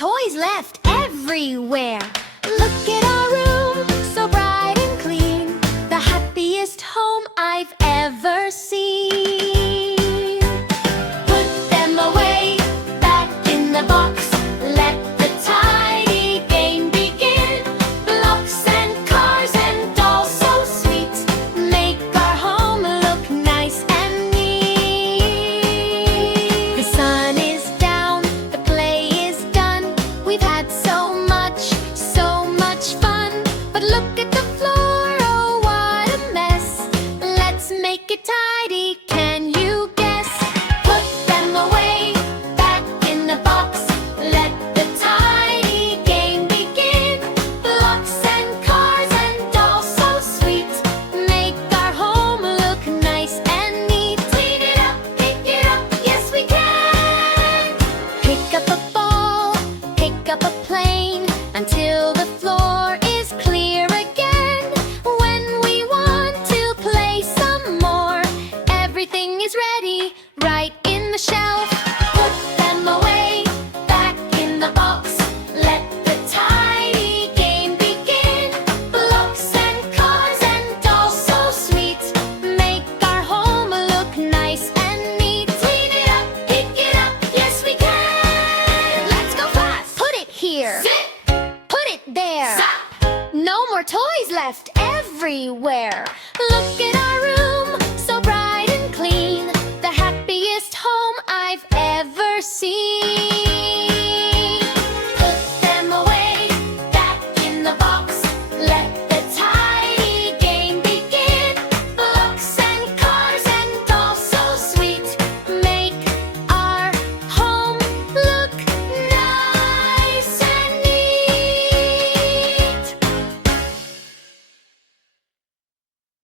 toys left everywhere. Look at our room, so bright and clean. The happiest home I've ever seen. Put them away, back in the box. Let the tidy game begin. Blocks and cars and dolls so sweet. Make our home look nice and neat. The sun is down, the play is done. We've had so much fun. But look at the floor, oh what a mess. Let's make it tidy, can you guess? Put them away, back in the box. Let the tidy game begin. Blocks and cars and dolls so sweet. Make our home look nice and neat. Clean it up, pick it up, yes we can. Pick up a ball, pick up a plane, until the floor is clear again. When we want to play some more, everything is ready, right in the shelf. Put them away, back in the box. Let the tidy game begin. Blocks and cars and dolls so sweet. Make our home look nice and neat. Clean it up, pick it up, yes we can. Let's go fast. Put it here. Sit. Put it there. Stop. No more toys left everywhere. Look at our room, so bright and clean. The happiest home I've ever seen.